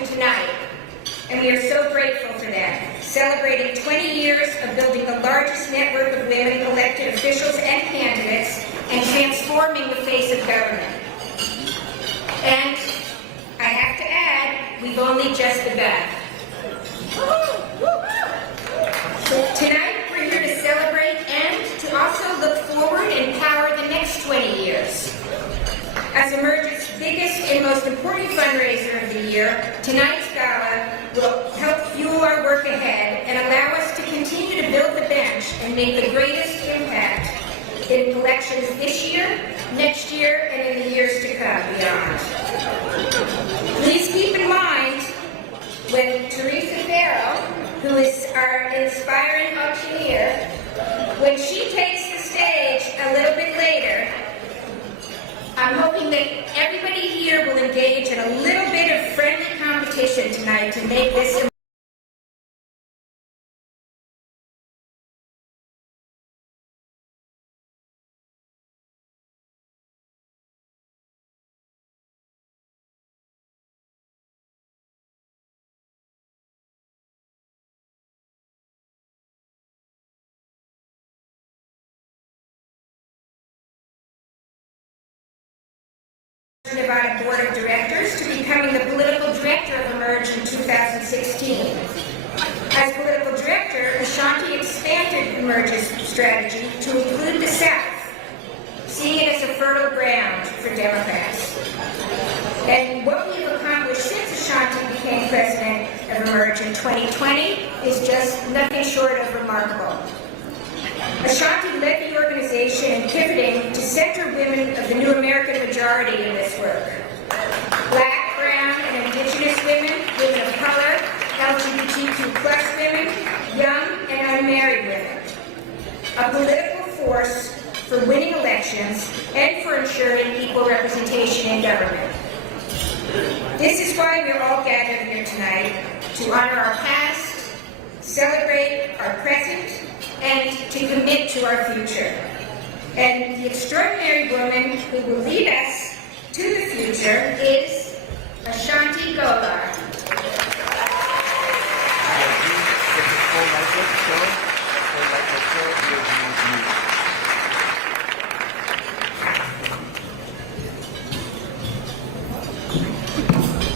to tonight, and we are so grateful for that, celebrating 20 years of building the largest network of women elected officials and candidates and transforming the face of government. And I have to add, we've only just begun. Tonight, we're here to celebrate and to also look forward and power the next 20 years. As Emerge's biggest and most important fundraiser of the year, tonight's gala will help fuel our work ahead and allow us to continue to build the bench and make the greatest impact in elections this year, next year, and in the years to come beyond. Please keep in mind when Teresa Farrell, who is our inspiring auctioneer, when she takes the stage a little bit later, I'm hoping that everybody here will engage in a little bit of friendly competition tonight to make this Nevada Board of Directors to becoming the political director of Emerge in 2016. As political director, Ashanti expanded Emerge's strategy to include the South, seeing it as a fertile ground for Democrats. And what we have accomplished since Ashanti became president of Emerge in 2020 is just nothing short of remarkable. Ashanti led the organization in pivoting to center women of the new American majority in this work. Black, brown, and indigenous women, women of color, LGBTQ+ women, young and unmarried women. A political force for winning elections and for ensuring equal representation in government. This is why we're all gathered here tonight, to honor our past, celebrate our present, and to commit to our future. And the extraordinary woman who will lead us to the future is Ashanti Golar.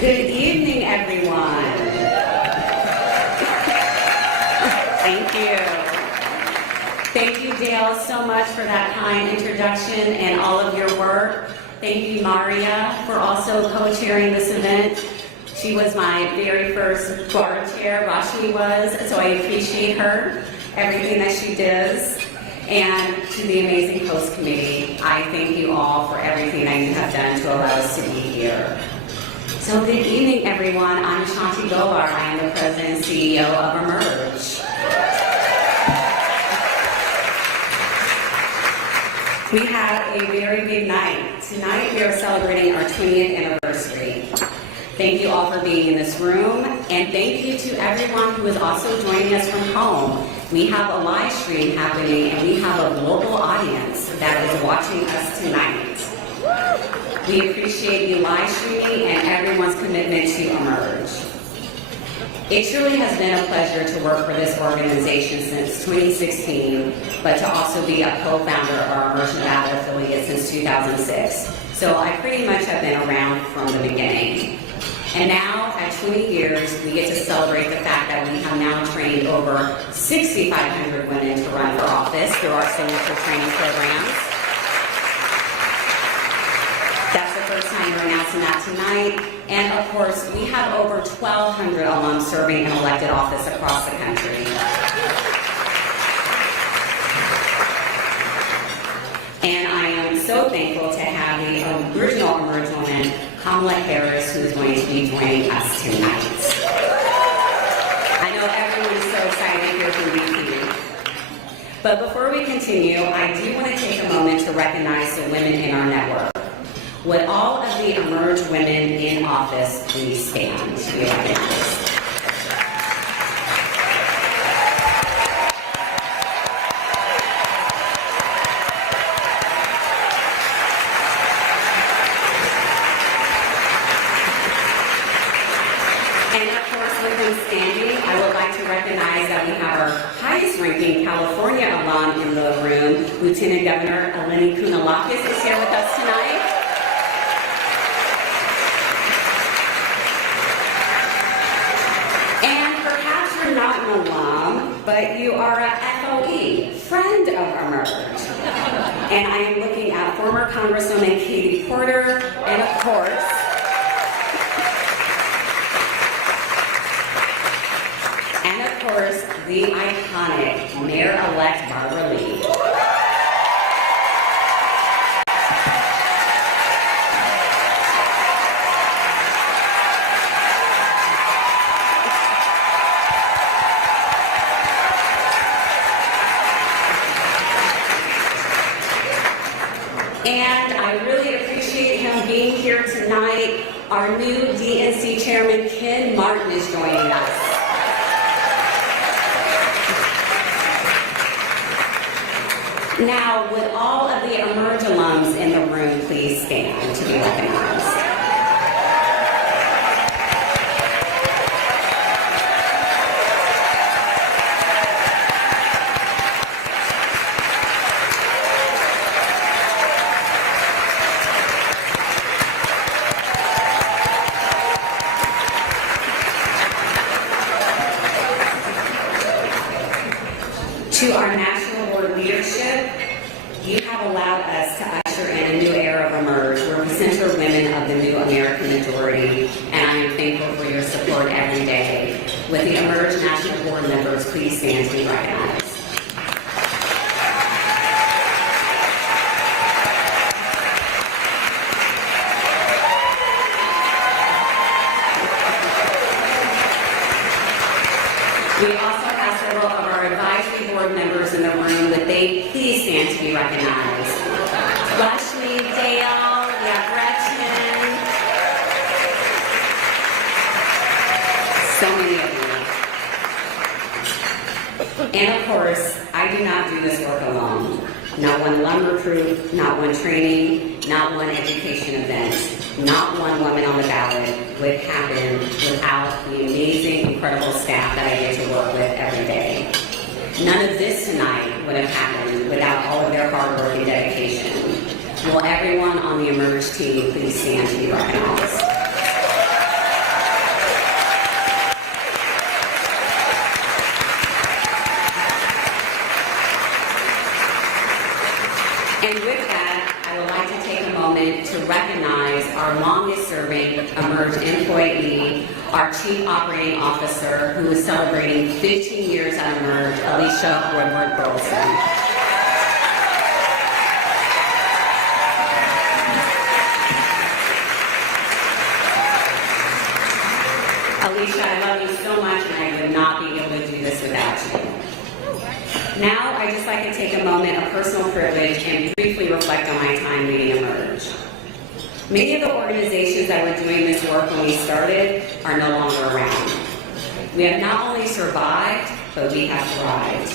Good evening, everyone. Thank you. Thank you, Dale, so much for that kind introduction and all of your work. Thank you, Maria, for also co-chairing this event. She was my very first bar chair, Rashmi was, so I appreciate her, everything that she does. And to the amazing host committee, I thank you all for everything that you have done to allow us to be here. So good evening, everyone. I'm Ashanti Golar. I am the President and CEO of Emerge. We have a very big night. Tonight we are celebrating our 20th anniversary. Thank you all for being in this room, and thank you to everyone who is also joining us from home. We have a live stream happening, and we have a global audience that is watching us tonight. We appreciate you live streaming and everyone's commitment to Emerge. It truly has been a pleasure to work for this organization since 2016, but to also be a co-founder of our Emerge Nevada affiliate since 2006. So I pretty much have been around from the beginning. And now, at 20 years, we get to celebrate the fact that we have now trained over 6,500 women to run for office through our signature training programs. That's the first time we're announcing that tonight. And of course, we have over 1,200 alums serving in elected office across the country. And I am so thankful to have the original Emerge woman, Kamala Harris, who is going to be joining us tonight. I know everyone is so excited to hear from DC. But before we continue, I do want to take a moment to recognize the women in our network. Would all of the Emerge women in office please stand to be recognized? And of course, with him standing, I would like to recognize that we have our highest-ranking California alum in the room, Lieutenant Governor Eleni Kounalakis is here with us tonight. And perhaps you're not an alum, but you are a FOE, friend of Emerge. And I am looking at former Congresswoman Katie Porter, and of course, the iconic Mayor-elect Barbara Lee. And I really appreciate him being here tonight. Our new DNC Chairman, Ken Martin, is joining us. Now, would all of the Emerge alums in the room please stand to be recognized? To our national board leadership, you have allowed us to usher in a new era of Emerge where we center women of the new American majority, and I am thankful for your support every day. With the Emerge National Board members, please stand to be recognized. We also have several of our advisory board members in the room. Would they please stand to be recognized? Lashmi, Dale, Gretchen. So many of you. And of course, I do not do this work alone. Not one alum recruit, not one training, not one education event, not one woman on the ballot would happen without the amazing, incredible staff that I get to work with every day. None of this tonight would have happened without all of their hard work and dedication. Will everyone on the Emerge team please stand to be recognized? And with that, I would like to take a moment to recognize our longest-serving Emerge employee, our Chief Operating Officer, who is celebrating 15 years at Emerge, Alicia Woodward-Burleson. Alicia, I love you so much, and I would not be able to do this without you. Now, I'd just like to take a moment of personal privilege and briefly reflect on my time leading Emerge. Many of the organizations that were doing this work when we started are no longer around. We have not only survived, but we have thrived.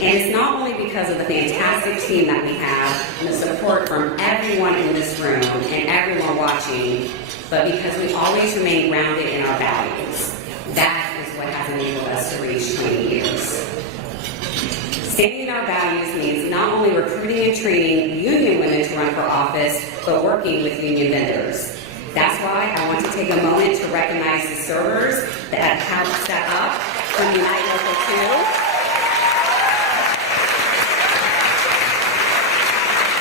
And it's not only because of the fantastic team that we have and the support from everyone in this room and everyone watching, but because we always remain grounded in our values. That is what has enabled us to reach 20 years. Standing in our values means not only recruiting and training union women to run for office, but working with union vendors. That's why I want to take a moment to recognize the servers that have set up from Unite Local 2.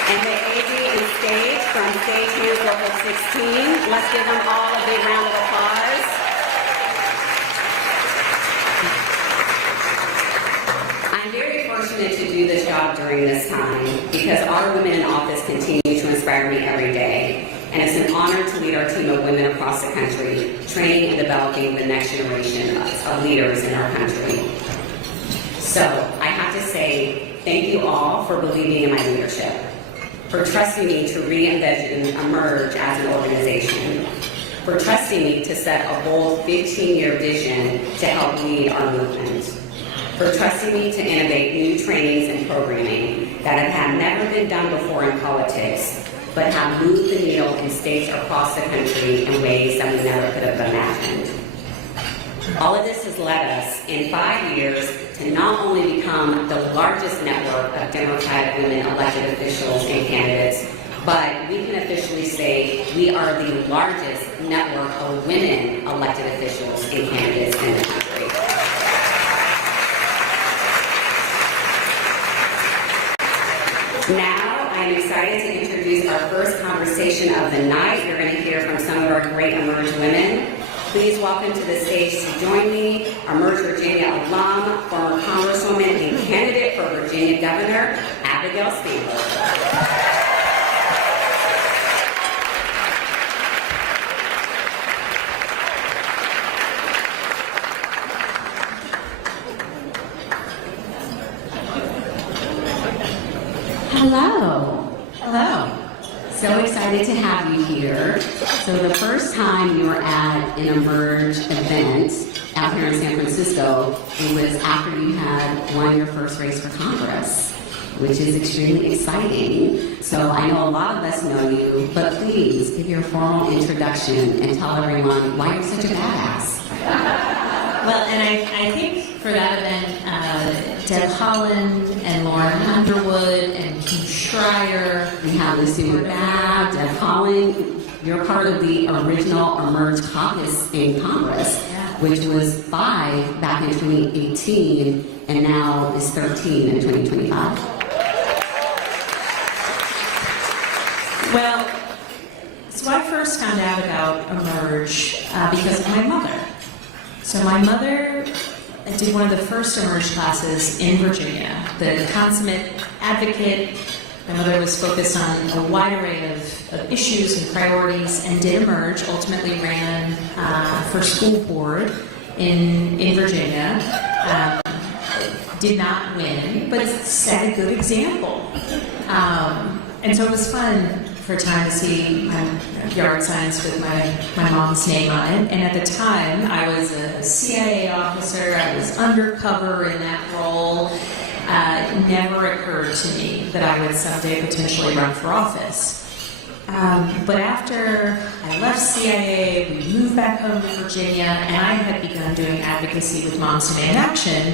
And the AD and Stage from Stage Hands Local 16. Let's give them all a big round of applause. I'm very fortunate to do this job during this time because our women in office continue to inspire me every day. And it's an honor to lead our team of women across the country, training and developing the next generation of leaders in our country. So I have to say thank you all for believing in my leadership, for trusting me to re-envision Emerge as an organization, for trusting me to set a bold 15-year vision to help lead our movement, for trusting me to innovate new trainings and programming that have never been done before in politics, but have moved the needle in states across the country in ways that we never could have imagined. led us in 5 years to not only become the largest network of Democratic women elected officials and candidates, but we can officially say we are the largest network of women elected officials and candidates in the country. Now, I'm excited to introduce our first conversation of the night. You're going to hear from some of our great Emerge women. Please welcome to the stage to join me, Emerge Virginia alum, former Congresswoman and candidate for Virginia Governor, Abigail Spanberg. Hello. Hello. So excited to have you here. So the first time you were at an Emerge event out here in San Francisco, it was after you had won your first race for Congress, which is extremely exciting. So I know a lot of us know you, but please give your formal introduction and tell everyone why you're such a badass. Well, and I think for that event, Deb Holland and Lauren Underwood and Kim Schreier. We have Lucy McBath, Deb Holland. You're part of the original Emerge caucus in Congress, which was 5 back in 2018 and now is 13 in 2025. Well, so I first found out about Emerge because of my mother. So my mother did one of the first Emerge classes in Virginia, the consummate advocate. My mother was focused on a wide array of issues and priorities and did Emerge, ultimately ran for school board in Virginia. Did not win, but set a good example. And so it was fun for a time to see my yard signs with my mom's name on it. And at the time, I was a CIA officer. I was undercover in that role. It never occurred to me that I would someday potentially run for office. But after I left CIA, we moved back home to Virginia, and I had begun doing advocacy with Moms Demand Action.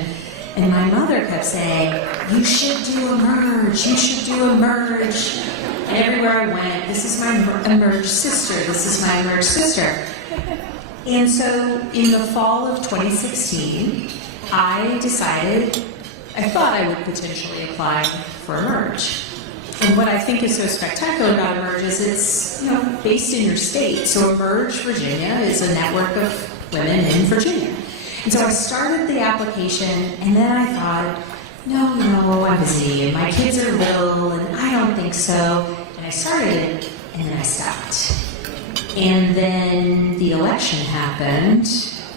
And my mother kept saying, "You should do Emerge, you should do Emerge." And everywhere I went, "This is my Emerge sister, this is my Emerge sister." And so in the fall of 2016, I thought I would potentially apply for Emerge. And what I think is so spectacular about Emerge is it's based in your state. So Emerge Virginia is a network of women in Virginia. And so I started the application, and then I thought, no, I'm busy, and my kids are little, and I don't think so. And I started it, and then I stopped. And then the election happened,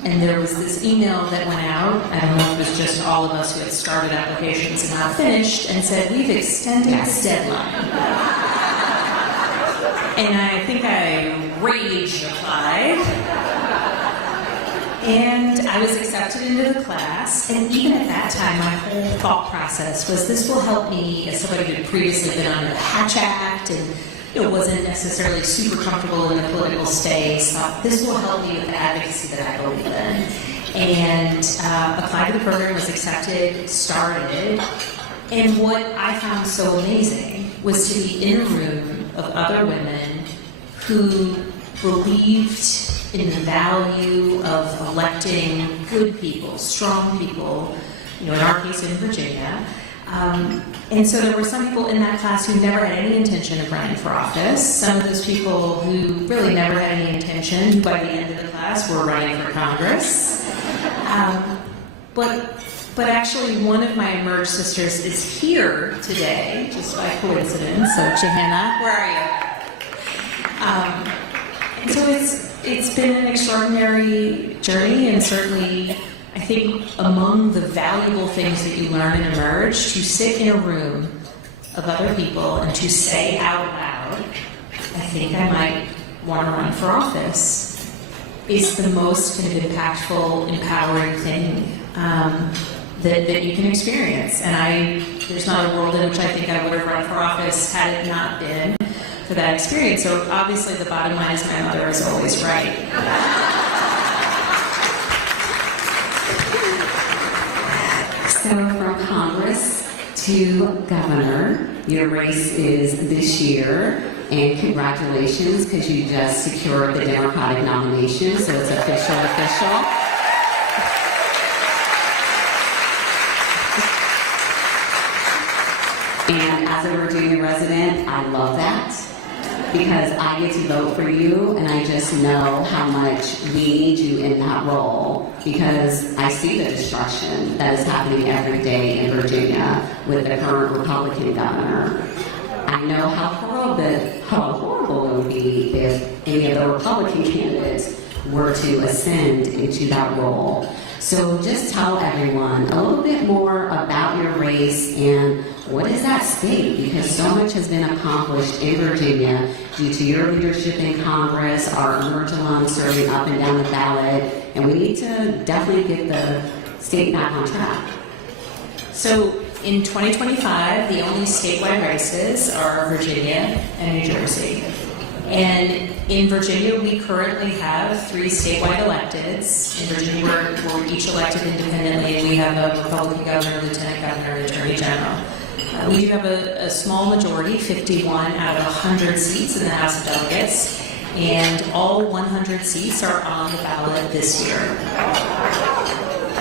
and there was this email that went out. I don't know if it was just all of us who had started applications and not finished, and said, "We've extended this deadline." And I think I rage applied. And I was accepted into the class, and even at that time, my whole thought process was, this will help me, as somebody who had previously been under the Hatch Act and wasn't necessarily super comfortable in the political space, thought this will help me with the advocacy that I believe in. And applied to the program, was accepted, started, and what I found so amazing was to be in a room of other women who believed in the value of electing good people, strong people, in our case in Virginia. And so there were some people in that class who never had any intention of running for office. Some of those people who really never had any intention, who by the end of the class were running for Congress. But actually one of my Emerge sisters is here today, just by coincidence. So Johanna, where are you? And so it's been an extraordinary journey, and certainly I think among the valuable things that you learn in Emerge, to sit in a room of other people and to say out loud, I think I might want to run for office, is the most kind of impactful, empowering thing that you can experience. And there's not a world in which I think I would have run for office had it not been for that experience. So obviously the bottom line is my mother is always right. Congress to governor. Your race is this year, and congratulations, because you just secured the Democratic nomination, so it's official. And as a Virginia resident, I love that, because I get to vote for you, and I just know how much we need you in that role, because I see the destruction that is happening every day in Virginia with the current Republican governor. I know how horrible it would be if any of the Republican candidates were to ascend into that role. So just tell everyone a little bit more about your race and what is at stake, because so much has been accomplished in Virginia due to your leadership in Congress, our Emerge alums serving up and down the ballot, and we need to definitely get the state back on track. So in 2025, the only statewide races are Virginia and New Jersey. And in Virginia, we currently have 3 statewide electeds. In Virginia, we're each elected independently. We have a Republican governor, lieutenant governor, and attorney general. We do have a small majority, 51 out of 100 seats in the House of Delegates, and all 100 seats are on the ballot this year.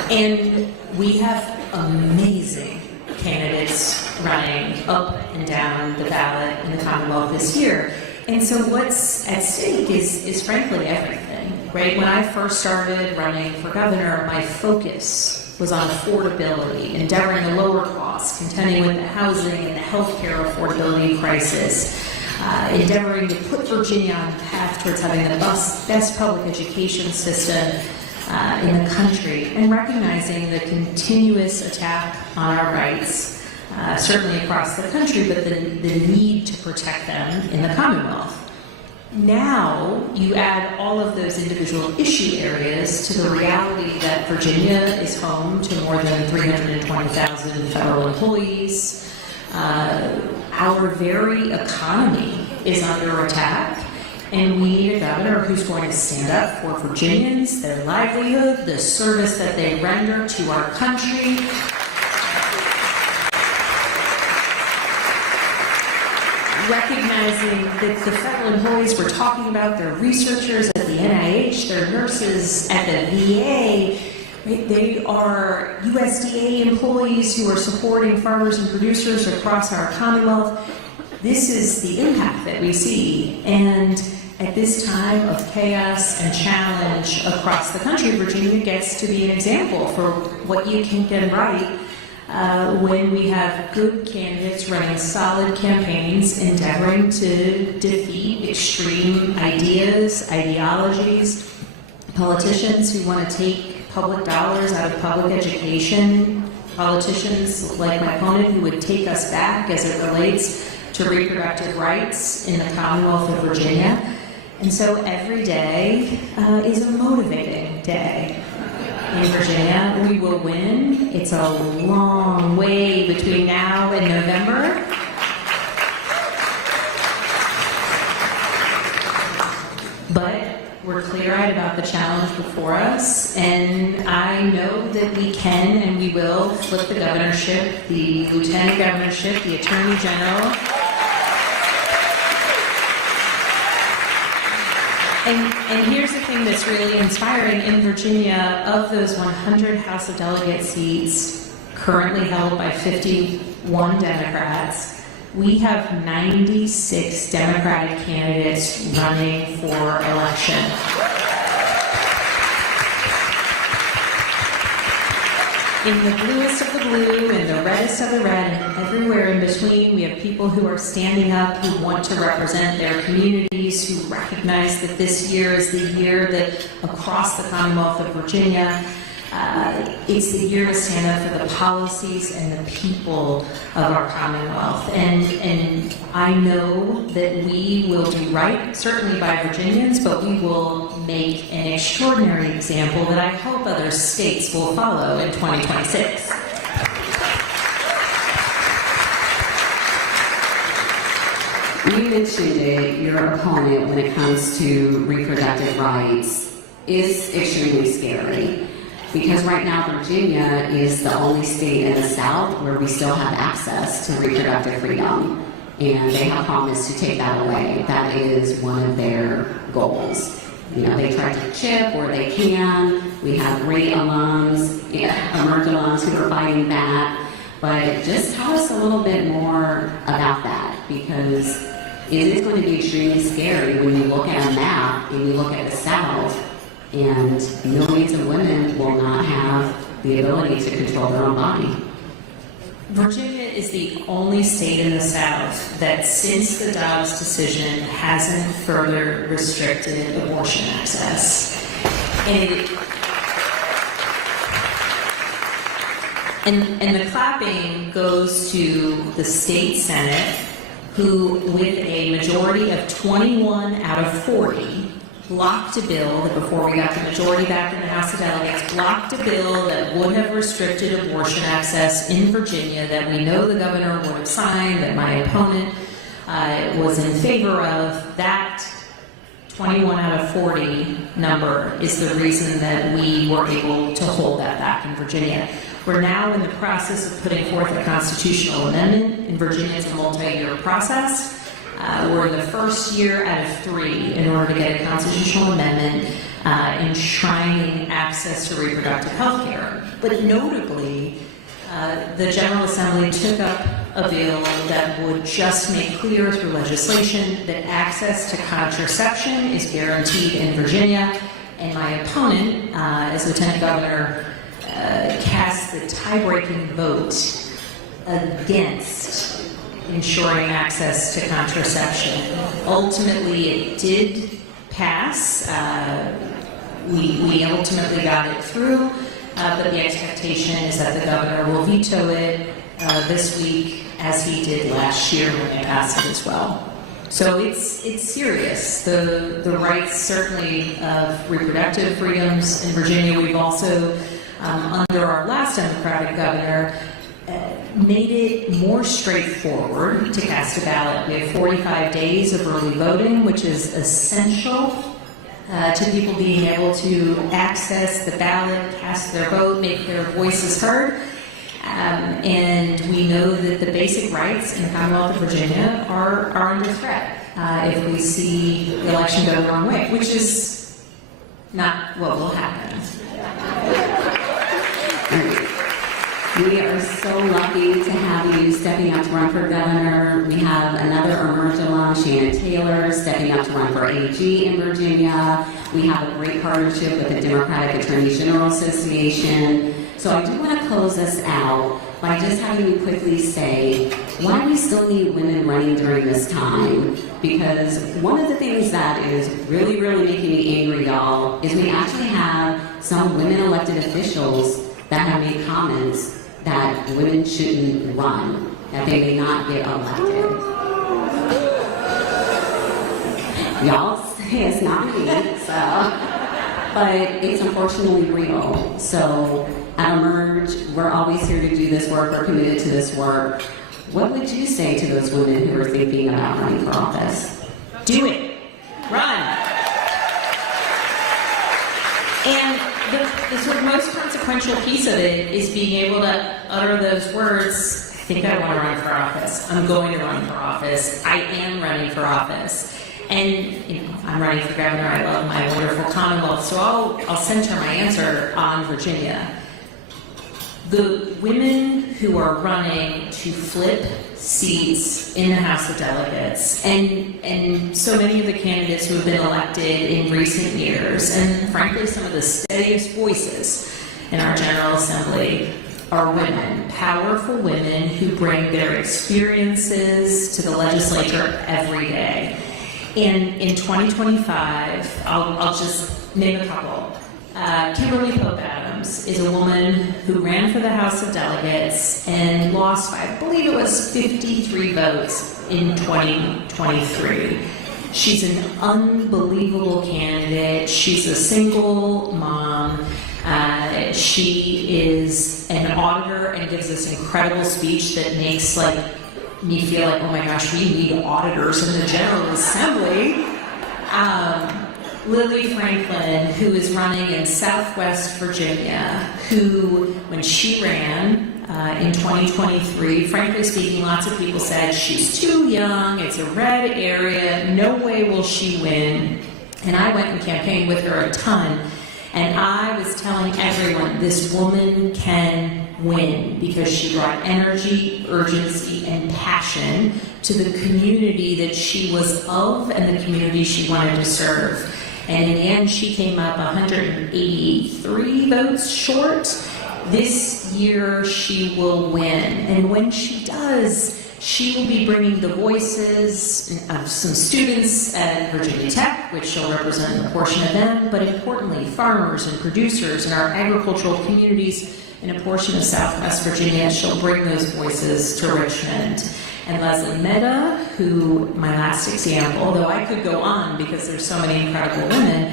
And we have amazing candidates running up and down the ballot in the Commonwealth this year. And so what's at stake is frankly everything, right? When I first started running for governor, my focus was on affordability, endeavoring to lower costs, contending with the housing and the healthcare affordability crisis, endeavoring to put Virginia on the path towards having the best public education system in the country, and recognizing the continuous attack on our rights, certainly across the country, but the need to protect them in the Commonwealth. Now, you add all of those individual issue areas to the reality that Virginia is home to more than 320,000 federal employees. Our very economy is under attack, and we need a governor who's going to stand up for Virginians, their livelihood, the service that they render to our country. Recognizing that the federal employees we're talking about, they're researchers at the NIH, they're nurses at the VA, right? They are USDA employees who are supporting farmers and producers across our Commonwealth. This is the impact that we see. And at this time of chaos and challenge across the country, Virginia gets to be an example for what you can get right when we have good candidates running solid campaigns, endeavoring to defeat extreme ideas, ideologies, politicians who want to take public dollars out of public education, politicians like my opponent who would take us back as it relates to reproductive rights in the Commonwealth of Virginia. And so every day is a motivating day. In Virginia, we will win. It's a long way between now and November. But we're clear-eyed about the challenge before us, and I know that we can and we will flip the governorship, the lieutenant governorship, the attorney general. And here's the thing that's really inspiring. In Virginia, of those 100 House of Delegate seats currently held by 51 Democrats, we have 96 Democratic candidates running for election. In the bluest of the blue, in the reddest of the red, and everywhere in between, we have people who are standing up, who want to represent their communities, who recognize that this year is the year that across the Commonwealth of Virginia, it's the year to stand up for the policies and the people of our Commonwealth. And I know that we will do right, certainly by Virginians, but we will make an extraordinary example that I hope other states will follow in 2026. You mentioned it, your opponent, when it comes to reproductive rights, is extremely scary. Because right now Virginia is the only state in the South where we still have access to reproductive freedom. And they have promised to take that away. That is one of their goals. You know, they try to chip where they can. We have great alums, emerge alums who are fighting that. But just tell us a little bit more about that, because it is going to be extremely scary when you look at a map and you look at the South, and millions of women will not have the ability to control their own body. Virginia is the only state in the South that, since the Dobbs decision, hasn't further restricted abortion access. And the clapping goes to the state Senate, who, with a majority of 21 out of 40, blocked a bill that, before we got the majority back in the House of Delegates, blocked a bill that would have restricted abortion access in Virginia that we know the governor would have signed, that my opponent was in favor of. That 21 out of 40 number is the reason that we were able to hold that back in Virginia. We're now in the process of putting forth a constitutional amendment. In Virginia, it's a multi-year process. We're in the first year out of 3 in order to get a constitutional amendment enshrining access to reproductive health care. But notably, the General Assembly took up a bill that would just make clear through legislation that access to contraception is guaranteed in Virginia. And my opponent, as Lieutenant Governor, cast the tie-breaking vote against ensuring access to contraception. Ultimately, it did pass. We ultimately got it through, but the expectation is that the governor will veto it this week, as he did last year when he passed it as well. So it's serious. The rights, certainly, of reproductive freedoms in Virginia. We've also, under our last Democratic governor, made it more straightforward to cast a ballot. We have 45 days of early voting, which is essential to people being able to access the ballot, cast their vote, make their voices heard. And we know that the basic rights in the Commonwealth of Virginia are under threat if we see the election go the wrong way, which is not what will happen. We are so lucky to have you stepping up to run for governor. We have another emerge alum, Shannon Taylor, stepping up to run for AG in Virginia. We have a great partnership with the Democratic Attorney General Association. So I do want to close this out by just having you quickly say why we still need women running during this time. Because one of the things that is really, really making me angry, y'all, is we actually have some women elected officials that have made comments that women shouldn't run, that they may not get elected. Y'all say it's not me, but it's unfortunately real. So at Emerge, we're always here to do this work, we're committed to this work. What would you say to those women who are thinking about running for office? Do it. Run. And the sort of most consequential piece of it is being able to utter those words, I think I want to run for office. I'm going to run for office. I am running for office. And I'm running for governor. I love my wonderful Commonwealth. So I'll center my answer on Virginia. The women who are running to flip seats in the House of Delegates, and so many of the candidates who have been elected in recent years, and frankly some of the steadiest voices in our General Assembly, are women, powerful women who bring their experiences to the legislature every day. And in 2025, I'll just name a couple. Kimberly Pope Adams is a woman who ran for the House of Delegates and lost by, I believe it was 53 votes in 2023. She's an unbelievable candidate. She's a single mom. She is an auditor and gives this incredible speech that makes me feel like, oh my gosh, we need auditors in the General Assembly. Lily Franklin, who is running in Southwest Virginia, who, when she ran in 2023, frankly speaking, lots of people said she's too young, it's a red area, no way will she win. And I went and campaigned with her a ton, and I was telling everyone, this woman can win, because she brought energy, urgency, and passion to the community that she was of and the community she wanted to serve. And in the end, she came up 183 votes short. This year, she will win. And when she does, she will be bringing the voices of some students at Virginia Tech, which she'll represent a portion of them, but importantly, farmers and producers in our agricultural communities in a portion of Southwest Virginia. She'll bring those voices to Richmond. And Leslie Mehta, who, my last example, although I could go on because there's so many incredible women,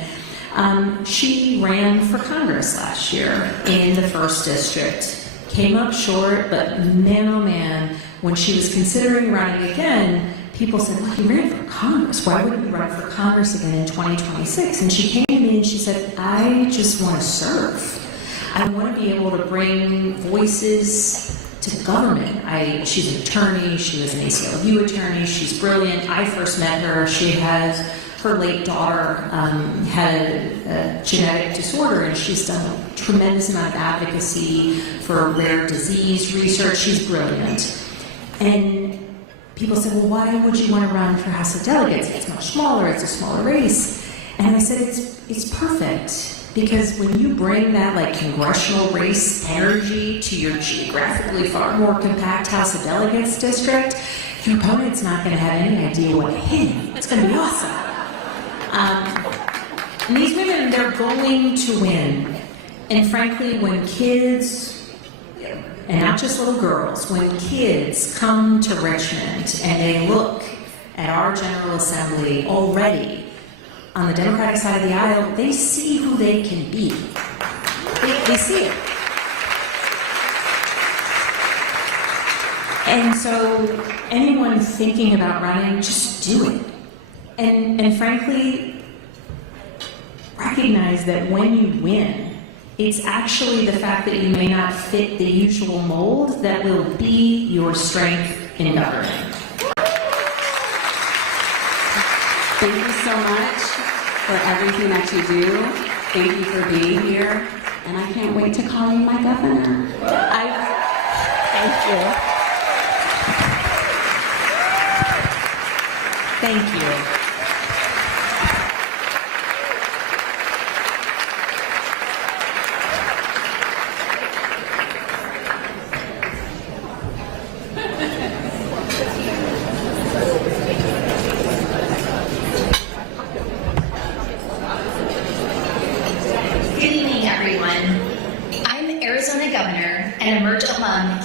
she ran for Congress last year in the 1st District. Came up short, but man, oh man, when she was considering running again, people said, well, you ran for Congress. Why wouldn't you run for Congress again in 2026? And she came to me and she said, I just want to serve. I want to be able to bring voices to government. She's an attorney, she was an ACLU attorney, she's brilliant. I first met her, she has, her late daughter had a genetic disorder, and she's done a tremendous amount of advocacy for rare disease research. She's brilliant. And people said, well, why would you want to run for House of Delegates? It's much smaller, it's a smaller race. And I said, it's perfect. Because when you bring that like congressional race energy to your geographically far more compact House of Delegates district, your opponent's not going to have any idea what hit him. It's going to be awesome. And these women, they're going to win. And frankly, when kids, and not just little girls, when kids come to Richmond and they look at our General Assembly already, on the Democratic side of the aisle, they see who they can be. They see it. And so anyone thinking about running, just do it. And frankly, recognize that when you win, it's actually the fact that you may not fit the usual mold that will be your strength in government. Thank you so much for everything that you do. Thank you for being here. And I can't wait to call you my governor. Thank you.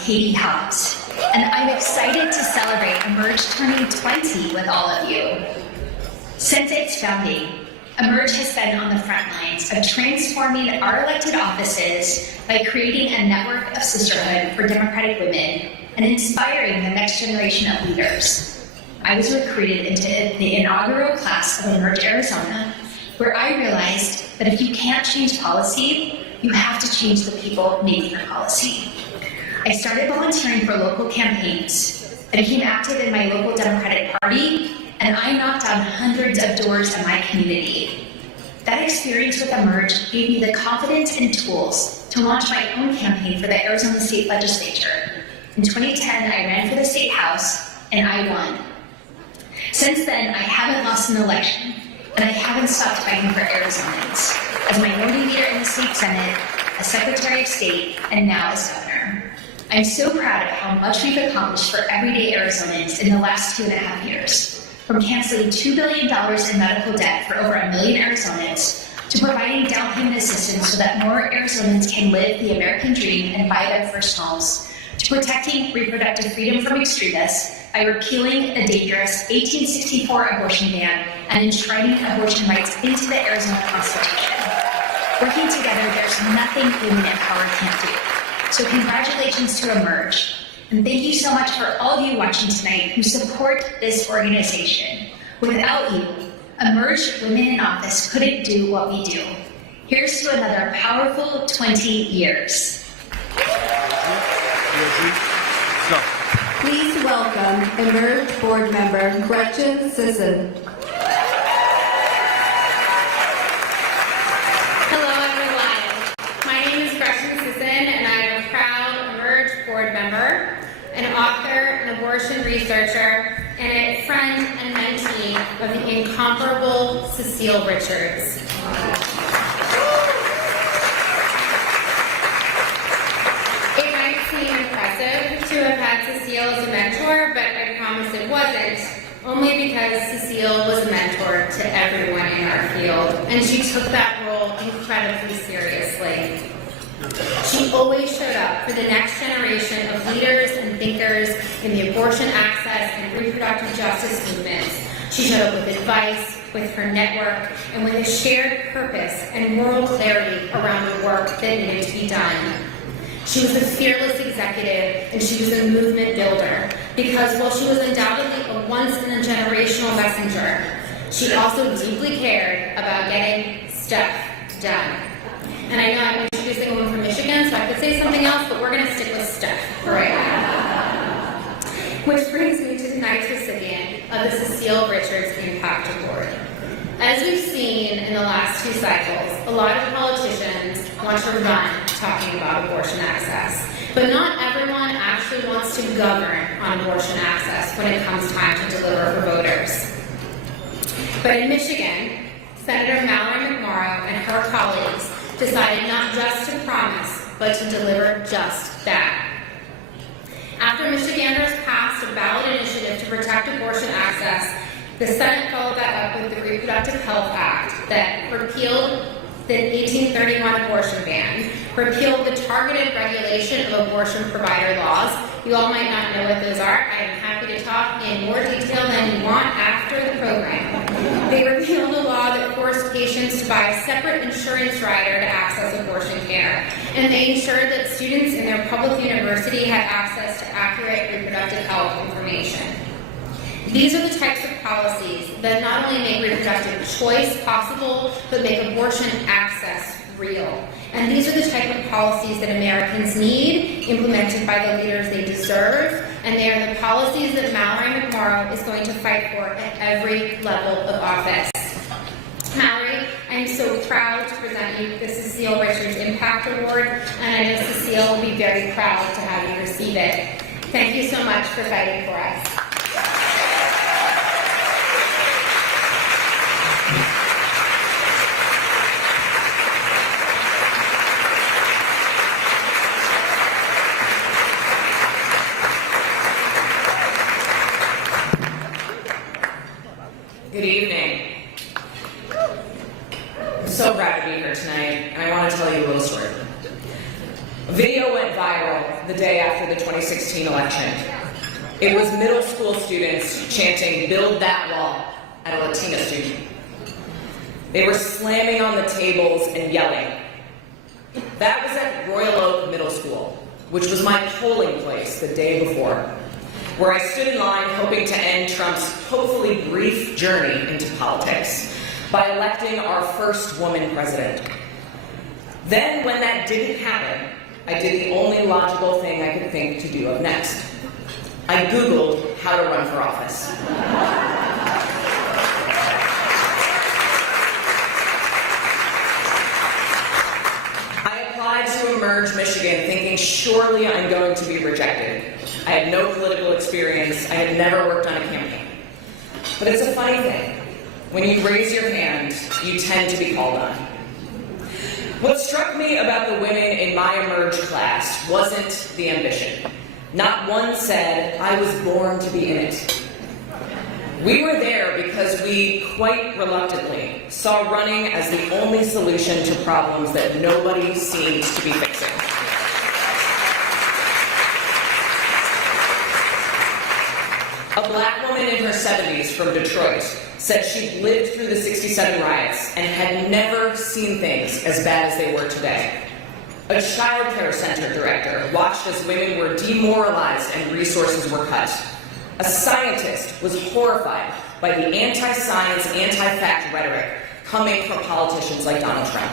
Katie Hobbs, and I'm excited to celebrate Emerge turning 20 with all of you. Since its founding, Emerge has been on the front lines of transforming our elected offices by creating a network of sisterhood for Democratic women and inspiring the next generation of leaders. I was recruited into the inaugural class of Emerge Arizona, where I realized that if you can't change policy, you have to change the people making the policy. I started volunteering for local campaigns. I became active in my local Democratic Party, and I knocked on hundreds of doors in my community. That experience with Emerge gave me the confidence and tools to launch my own campaign for the Arizona State Legislature. In 2010, I ran for the State House, and I won. Since then, I haven't lost an election, and I haven't stopped fighting for Arizonans, as minority leader in the State Senate, as Secretary of State, and now as Governor. I'm so proud of how much we've accomplished for everyday Arizonans in the last 2.5 years, from canceling $2 billion in medical debt for over 1 million Arizonans, to providing down payment assistance so that more Arizonans can live the American dream and buy their first homes, to protecting reproductive freedom from extremists by repealing the dangerous 1864 abortion ban and enshrining abortion rights into the Arizona Constitution. Working together, there's nothing women in power can't do. So congratulations to Emerge. And thank you so much for all of you watching tonight who support this organization. Without you, Emerge Women in Office couldn't do what we do. Here's to another powerful 20 years. Please welcome Emerge Board Member Gretchen Sisson. Hello everyone. My name is Gretchen Sisson and I'm a proud Emerge Board member, an author, an abortion researcher, and a friend and mentee of the incomparable Cecile Richards. It might seem impressive to have had Cecile as a mentor, but I promise it wasn't, only because Cecile was a mentor to everyone in our field, and she took that role incredibly seriously. She always showed up for the next generation of leaders and thinkers in the abortion access and reproductive justice movements. She showed up with advice, with her network, and with a shared purpose and moral clarity around the work that needed to be done. She was a fearless executive, and she was a movement builder, because while she was undoubtedly a once-in-a-generational messenger, she also deeply cared about getting stuff done. And I know I'm introducing a woman from Michigan, so I could say something else, but we're going to stick with stuff for right now. Which brings me to tonight's recipient of the Cecile Richards Impact Award. As we've seen in the last two cycles, a lot of politicians want to run talking about abortion access. But not everyone actually wants to govern on abortion access when it comes time to deliver for voters. But in Michigan, Senator Mallory McMorrow and her colleagues decided not just to promise, but to deliver just that. After Michiganders passed a ballot initiative to protect abortion access, the Senate followed that up with the Reproductive Health Act that repealed the 1831 abortion ban, repealed the targeted regulation of abortion provider laws. You all might not know what those are. I am happy to talk in more detail than you want after the program. They repealed a law that forced patients to buy a separate insurance rider to access abortion care. And they ensured that students in their public university had access to accurate reproductive health information. These are the types of policies that not only make reproductive choice possible, but make abortion access real. And these are the type of policies that Americans need, implemented by the leaders they deserve, and they are the policies that Mallory McMorrow is going to fight for at every level of office. Mallory, I'm so proud to present you the Cecile Richards Impact Award, and I know Cecile will be very proud to have you receive it. Thank you so much for fighting for us. Good evening. I'm so glad to be here tonight, and I want to tell you a little story. A video went viral the day after the 2016 election. It was middle school students chanting, "Build that wall," at a Latina student. They were slamming on the tables and yelling. That was at Royal Oak Middle School, which was my polling place the day before, where I stood in line hoping to end Trump's hopefully brief journey into politics by electing our first woman president. Then, when that didn't happen, I did the only logical thing I could think to do of next. I Googled how to run for office. I applied to Emerge Michigan thinking surely I'm going to be rejected. I had no political experience. I had never worked on a campaign. But it's a funny thing. When you raise your hand, you tend to be called on. What struck me about the women in my Emerge class wasn't the ambition. Not one said, "I was born to be in it." We were there because we, quite reluctantly, saw running as the only solution to problems that nobody seemed to be fixing. A black woman in her 70s from Detroit said she'd lived through the '67 riots and had never seen things as bad as they were today. A child care center director watched as women were demoralized and resources were cut. A scientist was horrified by the anti-science, anti-fact rhetoric coming from politicians like Donald Trump.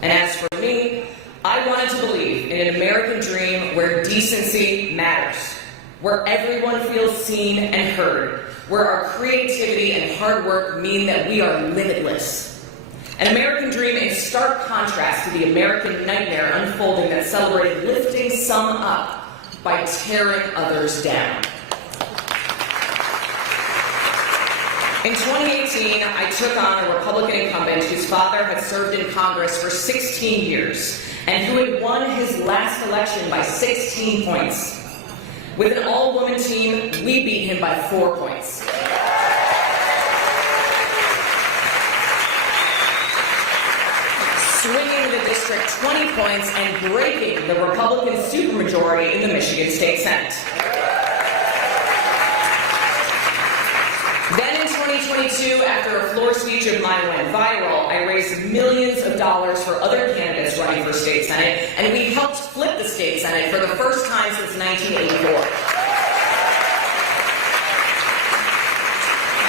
And as for me, I wanted to believe in an American dream where decency matters, where everyone feels seen and heard, where our creativity and hard work mean that we are limitless. An American dream in stark contrast to the American nightmare unfolding that celebrated lifting some up by tearing others down. In 2018, I took on a Republican incumbent whose father had served in Congress for 16 years and who had won his last election by 16 points. With an all-woman team, we beat him by 4 points. Swinging the district 20 points and breaking the Republican supermajority in the Michigan State Senate. Then in 2022, after a floor speech of mine went viral, I raised millions of dollars for other candidates running for state senate, and we helped flip the state senate for the first time since 1984.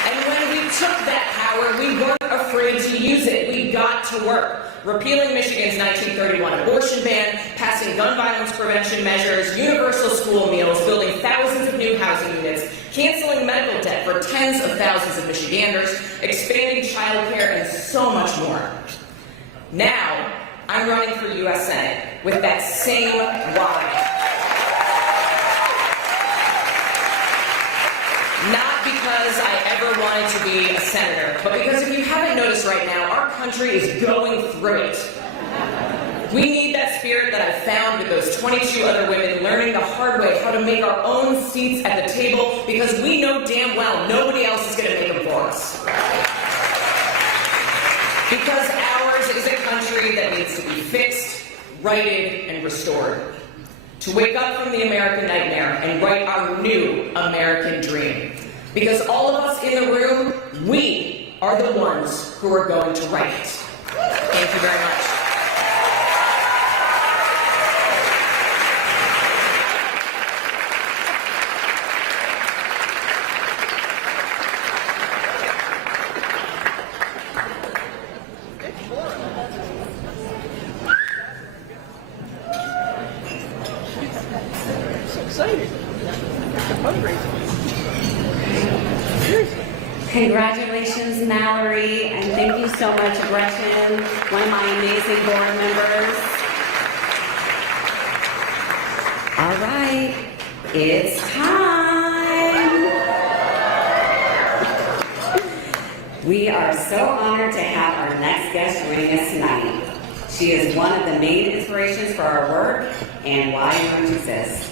And when we took that power, we weren't afraid to use it. We got to work. Repealing Michigan's 1931 abortion ban, passing gun violence prevention measures, universal school meals, building thousands of new housing units, canceling medical debt for tens of thousands of Michiganders, expanding childcare, and so much more. Now, I'm running for U.S. Senate with that same why. Not because I ever wanted to be a senator, but because if you haven't noticed right now, our country is going through it. We need that spirit that I found with those 22 other women learning the hard way how to make our own seats at the table because we know damn well nobody else is going to make them for us. Because ours is a country that needs to be fixed, righted, and restored. To wake up from the American nightmare and write our new American dream. Because all of us in the room, we are the ones who are going to write it. Thank you very much. Congratulations, Mallory, and thank you so much, Gretchen, one of my amazing board members. All right, it's time. We are so honored to have our next guest joining us tonight. She is one of the main inspirations for our work and why Emerge exists.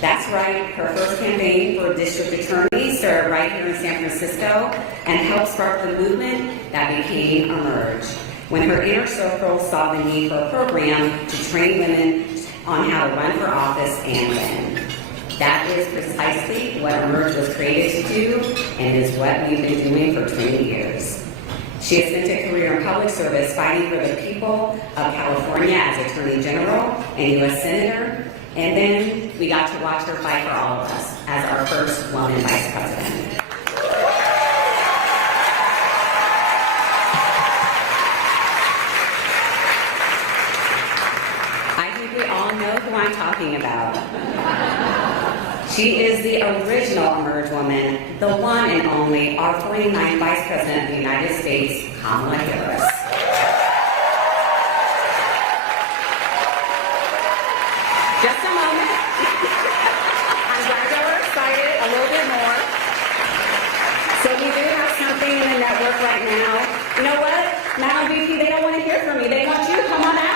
That's right, her first campaign for district attorney started right here in San Francisco and helped spark the movement that became Emerge. When her inner circle saw the need for a program to train women on how to run for office and win. That is precisely what Emerge was created to do and is what we've been doing for 20 years. She has spent a career in public service fighting for the people of California as Attorney General and U.S. Senator. And then we got to watch her fight for all of us as our first woman vice president. I think we all know who I'm talking about. She is the original Emerge woman, the one and only, our 49th Vice President of the United States, Kamala Harris. Just a moment. I'm glad y'all are excited a little bit more. So we do have something in the network right now. You know what? Madam VP, they don't want to hear from me. They want you to come on out.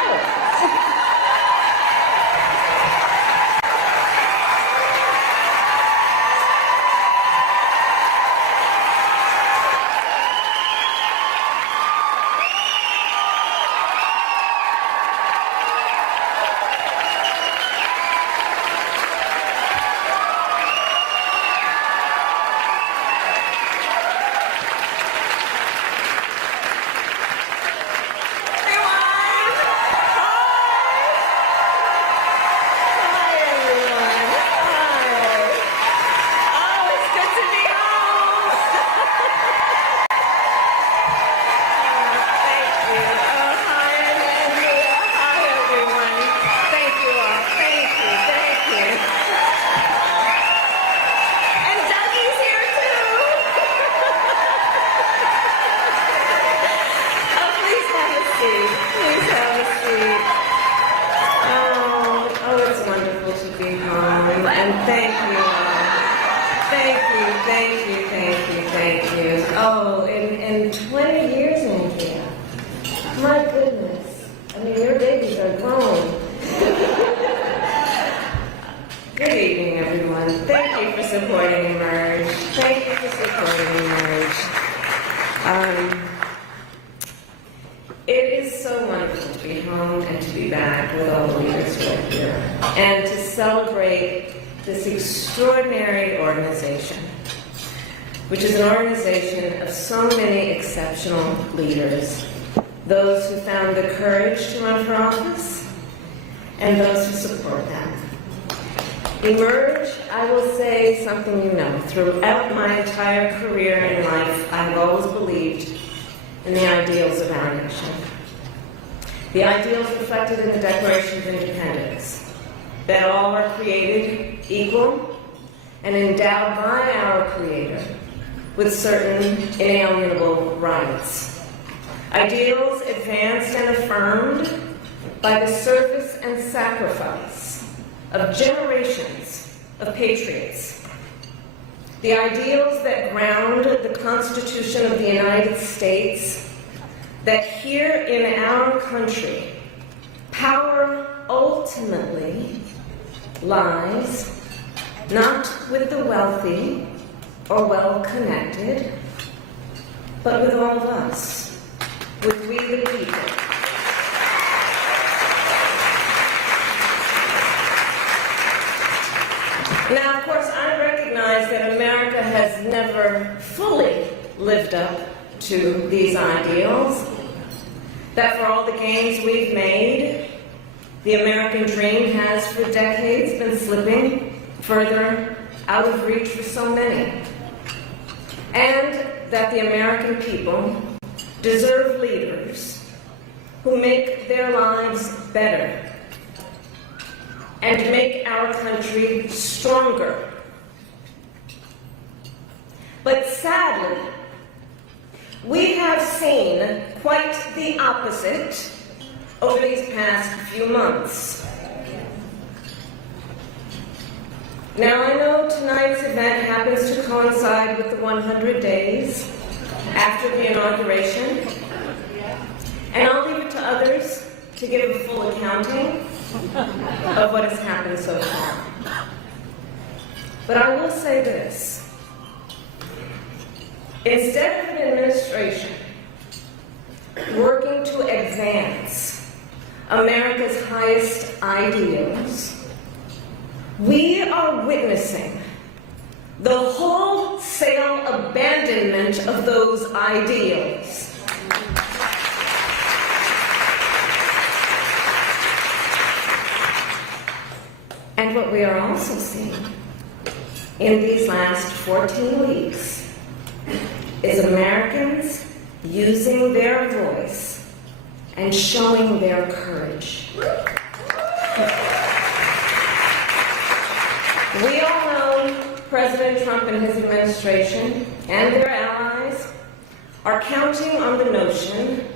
everyone. Thank you all. Thank you, thank you, thank you, thank you. Oh, in 20 years, Andrea. My goodness. I mean, your babies are grown. Good evening, everyone. Thank you for supporting Emerge. Thank you for supporting Emerge. It is so wonderful to be home and to be back with all the leaders who are here and to celebrate this extraordinary organization, which is an organization of so many exceptional leaders, those who found the courage to run for office and those who support them. Emerge, I will say something you know. Throughout my entire career in life, I have always believed in the ideals of our nation. The ideals reflected in the Declaration of Independence, that all are created equal and endowed by our Creator with certain inalienable rights. Ideals advanced and affirmed by the service and sacrifice of generations of patriots. The ideals that ground the Constitution of the United States, that here in our country, power ultimately lies not with the wealthy or well-connected, but with all of us, with we the people. Now, of course, I recognize that America has never fully lived up to these ideals, that for all the gains we've made, the American dream has for decades been slipping further out of reach for so many, and that the American people deserve leaders who make their lives better and make our country stronger. But sadly, we have seen quite the opposite over these past few months. Now, I know tonight's event happens to coincide with the 100 days after the inauguration, and I'll leave it to others to give a full accounting of what has happened so far. But I will say this. Instead of an administration working to advance America's highest ideals, we are witnessing the wholesale abandonment of those ideals. And what we are also seeing in these last 14 weeks is Americans using their voice and showing their courage. We all know President Trump and his administration and their allies are counting on the notion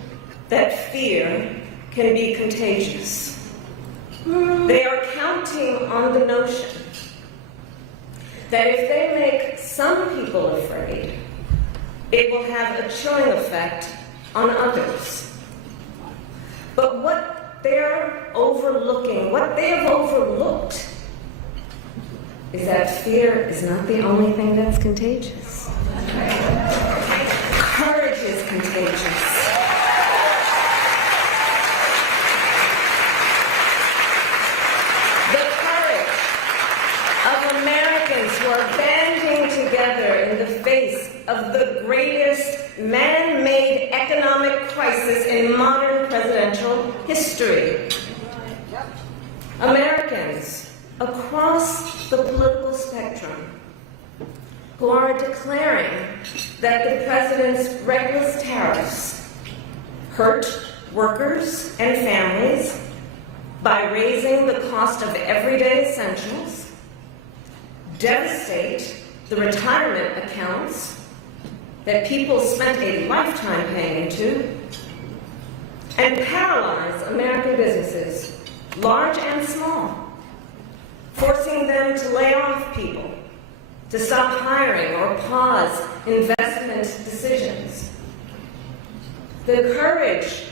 that fear can be contagious. They are counting on the notion that if they make some people afraid, it will have a chilling effect on others. But what they're overlooking, what they have overlooked, is that fear is not the only thing that's contagious. Courage is contagious. The courage of Americans who are banding together in the face of the greatest man-made economic crisis in modern presidential history. Americans across the political spectrum who are declaring that the president's reckless tariffs hurt workers and families by raising the cost of everyday essentials, devastate the retirement accounts that people spent a lifetime paying into, and paralyze American businesses, large and small, forcing them to lay off people, to stop hiring or pause investment decisions. The courage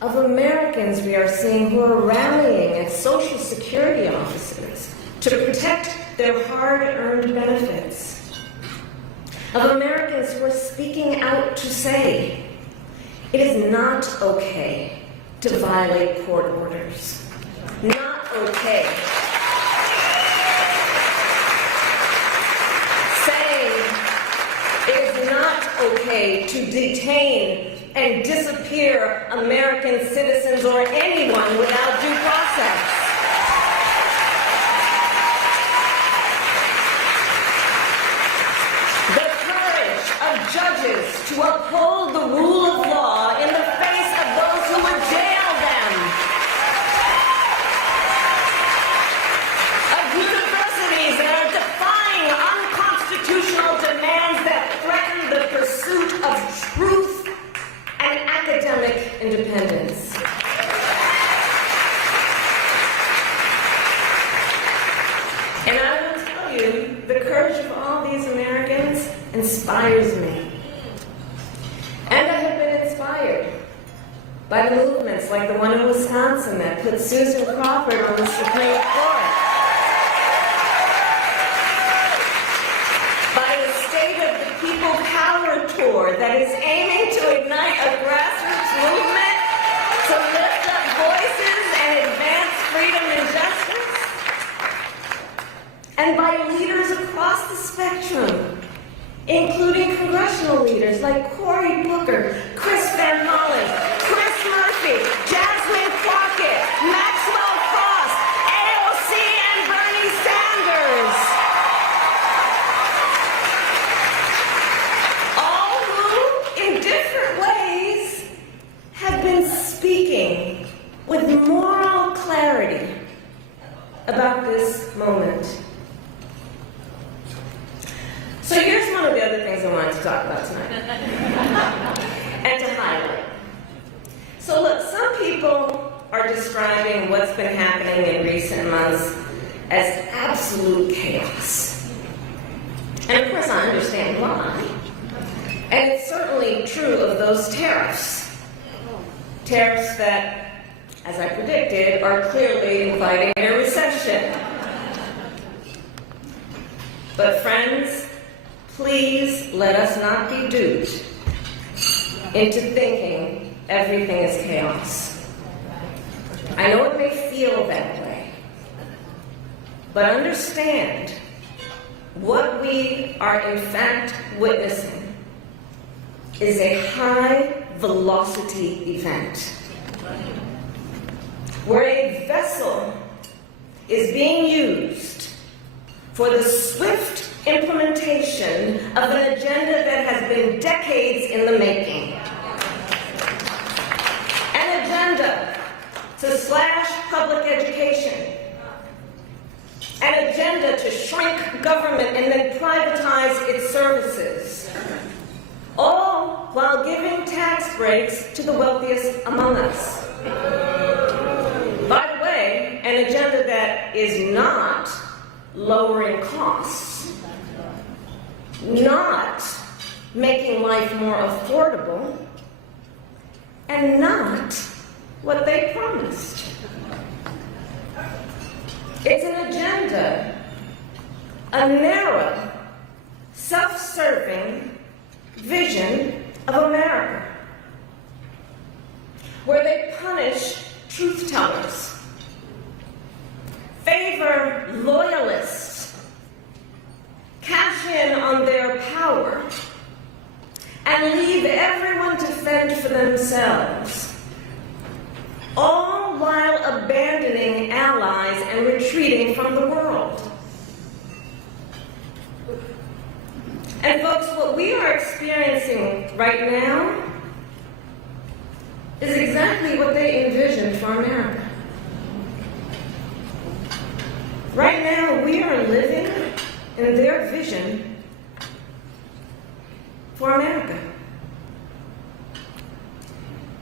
of Americans we are seeing who are rallying at Social Security offices to protect their hard-earned benefits. Of Americans who are speaking out to say, it is not okay to violate court orders. Not okay. Saying it is not okay to detain and disappear American citizens or anyone without due process. The courage of judges to uphold the rule of law in the face of those who would jail them. Of universities that are defying unconstitutional demands that threaten the pursuit of truth and academic independence. And I will tell you, the courage of all these Americans inspires me. And I have been inspired by the movements like the one in Wisconsin that put Susan Crawford on the Supreme Court. By the State of the People Power Tour that is aiming to ignite a grassroots movement to lift up voices and advance freedom and justice. And by leaders across the spectrum, including congressional leaders like Cory Booker, Chris Van Hollen, Chris Murphy, Jasmine Crockett, Maxwell Frost, AOC, and Bernie Sanders. All who, in different ways, have been speaking with moral clarity about this moment. So here's one of the other things I wanted to talk about tonight, and to highlight. So look, some people are describing what's been happening in recent months as absolute chaos. And of course I understand why. And it's certainly true of those tariffs. Tariffs that, as I predicted, are clearly inviting a recession. But friends, please let us not be duped into thinking everything is chaos. I know it may feel that way, but understand what we are in fact witnessing is a high-velocity event where a vessel is being used for the swift implementation of an agenda that has been decades in the making. An agenda to slash public education. An agenda to shrink government and then privatize its services. All while giving tax breaks to the wealthiest among us. By the way, an agenda that is not lowering costs, not making life more affordable, and not what they promised. It's an agenda, a narrow, self-serving vision of America, where they punish truth-tellers, favor loyalists, cash in on their power, and leave everyone to fend for themselves, all while abandoning allies and retreating from the world. And folks, what we are experiencing right now is exactly what they envisioned for America. Right now, we are living in their vision for America.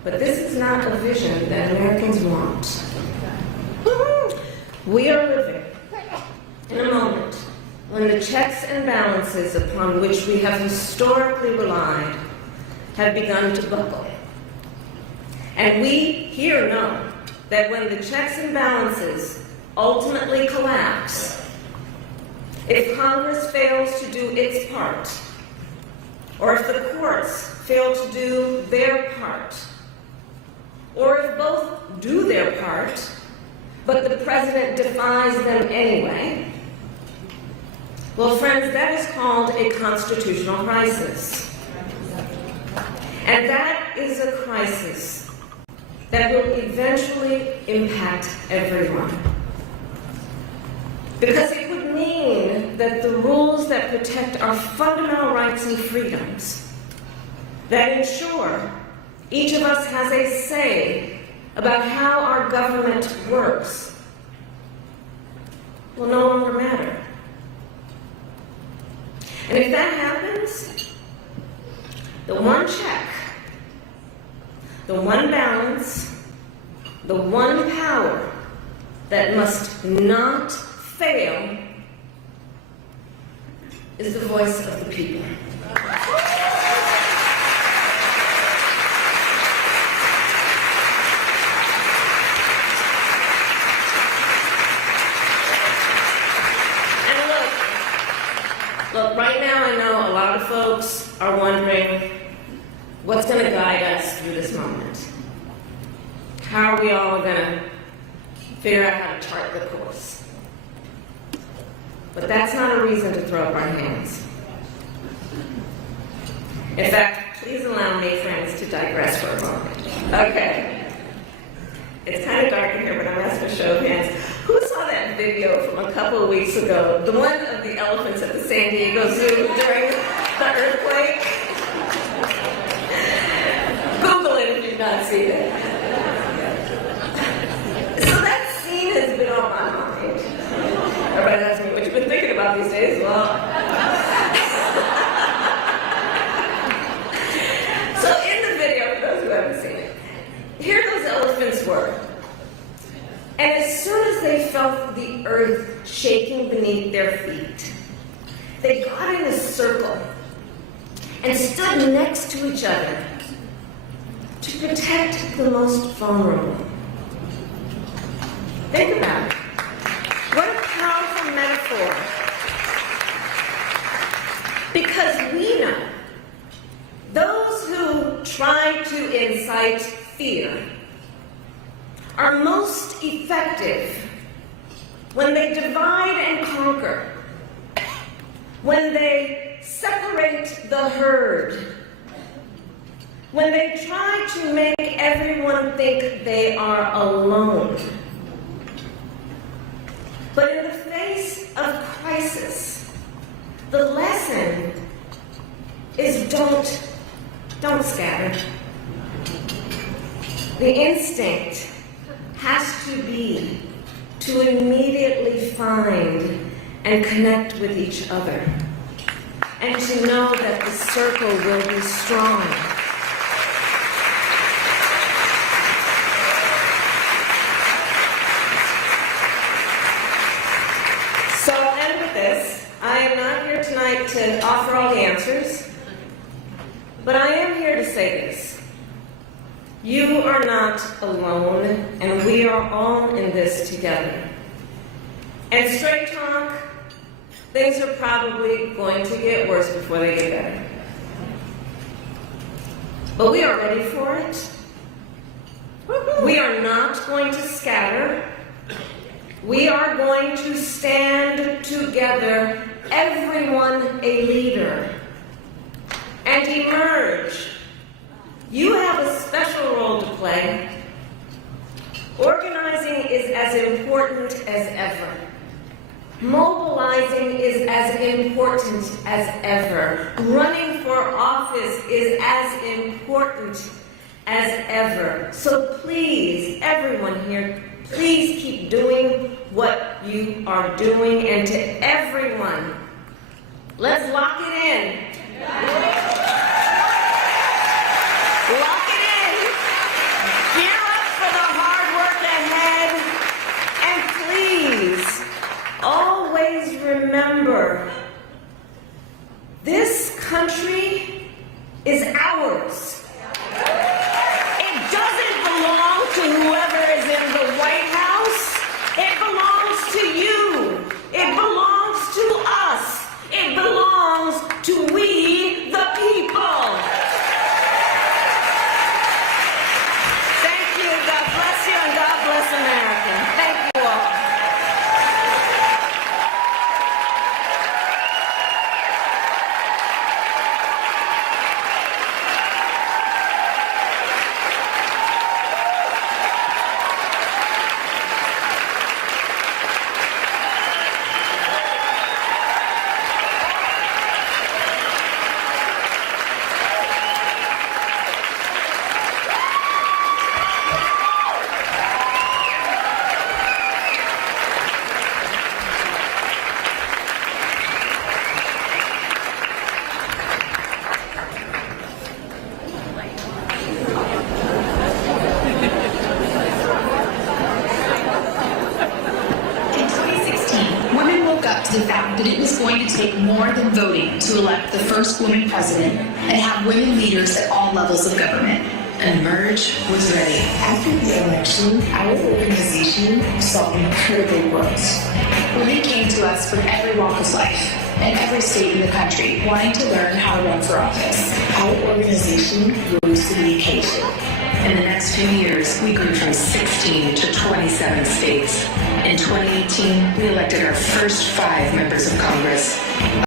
But this is not a vision that Americans want. We are living in a moment when the checks and balances upon which we have historically relied have begun to buckle. And we here know that when the checks and balances ultimately collapse, if Congress fails to do its part, or if the courts fail to do their part, or if both do their part, but the president defies them anyway, well, friends, that is called a constitutional crisis. And that is a crisis that will eventually impact everyone. Because it would mean that the rules that protect our fundamental rights and freedoms, that ensure each of us has a say about how our government works, will no longer matter. And if that happens, the one check, the one balance, the one power that must not fail is the voice of the people. Look, right now I know a lot of folks are wondering what's going to guide us through this moment. How are we all going to figure out how to chart the course? But that's not a reason to throw up our hands. In fact, please allow me, friends, to digress for a moment. Okay. It's kind of dark in here, but I'm asking a show of hands. Who saw that video from a couple of weeks ago? The one of the elephants at the San Diego Zoo during the earthquake? Google it if you've not seen it. So that scene has been on my mind. Everybody asks me what you've been thinking about these days. Well, so in the video, for those who haven't seen it, here those elephants were. And as soon as they felt the earth shaking beneath their feet, they got in a circle and stood next to each other to protect the most vulnerable. Think about it. What a powerful metaphor. Because we know those who try to incite fear are most effective when they divide and conquer, when they separate the herd, when they try to make everyone think they are alone. But in the face of crisis, the lesson is don't scatter. The instinct has to be to immediately find and connect with each other, and to know that the circle will be strong. So I'll end with this. I am not here tonight to offer all the answers, but I am here to say this. You are not alone, and we are all in this together. And straight talk, things are probably going to get worse before they get better. But we are ready for it. We are not going to scatter. We are going to stand together, everyone a leader, and emerge. You have a special role to play. Organizing is as important as ever. Mobilizing is as important as ever. Running for office is as important as ever. So please, everyone here, please keep doing what you are doing. And to everyone, let's lock it in. Lock it in. Gear up for the hard work ahead. And please, always remember, this country is ours. It doesn't belong to whoever is in the White House. It belongs to you. It belongs to us. It belongs to we, the people. Thank you. God bless you and God bless America. Thank you all. To the fact that it was going to take more than voting to elect the first woman president and have women leaders at all levels of government. And Merge was ready. After the election, our organization saw incredible growth. Women came to us from every walk of life and every state in the country wanting to learn how to run for office. Our organization rose to the occasion. In the next few years, we grew from 16 to 27 states. In 2018, we elected our first 5 members of Congress.